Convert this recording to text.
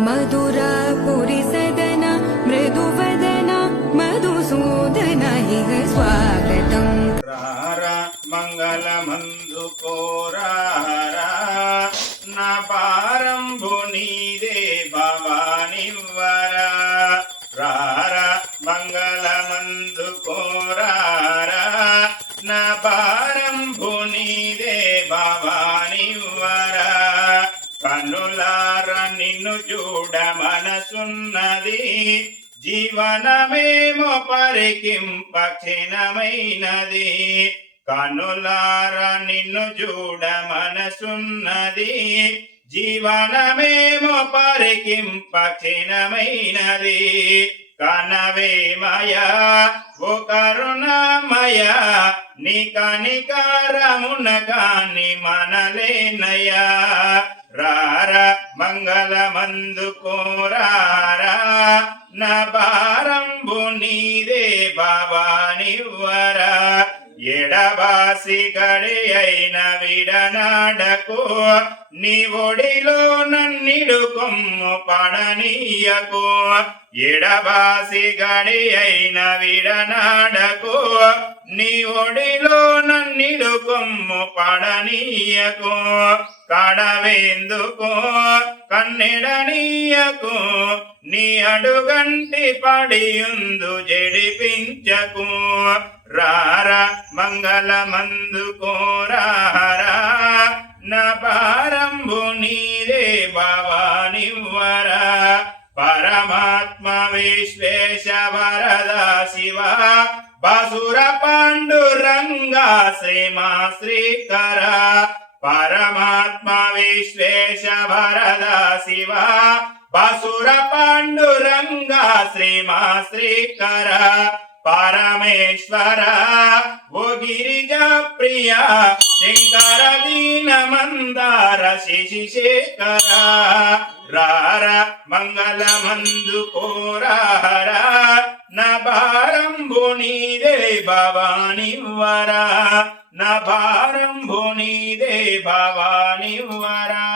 मधुरापुरी सदन मृदुवदन मधुसूदन इह स्वागतम् रारा मंगलमंदुकोरारा ना पारंभुनीदे भवानिवरा रारा मंगलमंदुकोरारा ना पारंभुनीदे भवानिवरा కనులార నిన్ను చూడ మనసున్నది జీవనమేమో పరికింప క్షీణమైనది కనులార నిన్ను చూడ మనసున్నది జీవనమేమో పరికింప క్షీణమైనది కనవేమయ ఓ కరుణామయ నీ కనికారమున కాని మనలేనయా రారా మంగళమందుకోరారా నా భారంబు నీదే భవానివ్వరా ఎడబాసి గడి అయిన విడనాడకు నీ ఒడిలో నన్నిడు కొమ్ము పడనీయకు ఎడబాసి గడి అయిన విడనాడకు నీ ఒడిలో నన్నిడు కొమ్ము పడనీయకు కడవేందుకు కన్నెడనీయకు నీ అడుగంటి పడియుందు జడిపించకు రారా మంగళమందుకోరారా నా భారంబు నీదే భవానివ్వరా పరమాత్మ విశ్వేశ వరద శివ బసుర పాండురంగా శ్రీమా శ్రీకర పరమాత్మ విశ్వేశ వరద శివ బసుర పాండురంగా శ్రీమా శ్రీకర పరమేశ్వర ఓ గిరిజా ప్రియ శంకర దీన మందార శశిశేఖర రారా మంగళమందుకోరారా నా భారంబు నీదే భవానివ్వరా నా భారంబు నీదే భవానివ్వరా.